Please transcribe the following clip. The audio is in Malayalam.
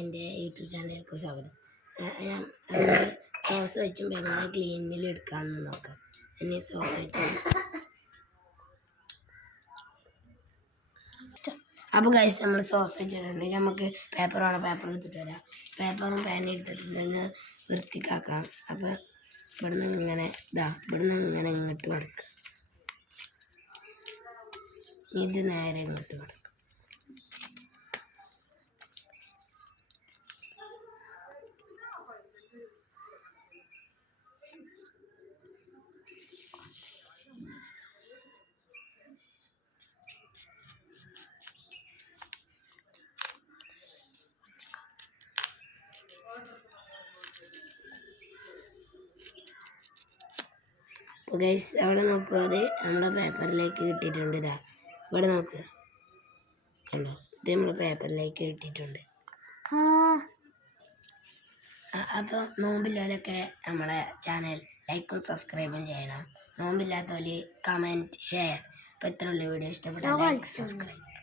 എൻ്റെ യൂട്യൂബ് ചാനലിലേക്ക് സ്വാഗതം. ഞാൻ സോസ് വെച്ചും എങ്ങനെ ക്ലീനിൽ എടുക്കാമെന്ന് നോക്കാം. ഇനി സോസ് വെച്ച് അപ്പോൾ ഗൈസ് നമ്മൾ സോസ് വെച്ചിട്ടുണ്ട്. നമുക്ക് പേപ്പർ എടുത്തിട്ട് വരാം. പേപ്പറും പാനും എടുത്തിട്ടുണ്ടെങ്കിൽ വൃത്തിക്കാക്കാം. അപ്പോൾ ഇവിടുന്ന് ഇങ്ങനെ ഇങ്ങനെ ഇങ്ങോട്ട് മടക്കുക. ഇത് നേരെ ഇങ്ങോട്ട് മടക്കുക. അപ്പോൾ ഗൈസ് അവിടെ നോക്കുക, അത് നമ്മുടെ പേപ്പറിലേക്ക് കിട്ടിയിട്ടുണ്ട്. ഇവിടെ നോക്കുക, കണ്ടോ, ഇത് നമ്മുടെ പേപ്പറിലേക്ക് കിട്ടിയിട്ടുണ്ട്. അപ്പോൾ നോമ്പില്ലാലൊക്കെ നമ്മളെ ചാനൽ ലൈക്കും സബ്സ്ക്രൈബും ചെയ്യണം. നോമ്പില്ലാത്തവർ കമൻറ്റ് ഷെയർ. അപ്പോൾ ഇത്രയുള്ള വീഡിയോ ഇഷ്ടപ്പെട്ടാൽ ലൈക്ക് സബ്സ്ക്രൈബ്.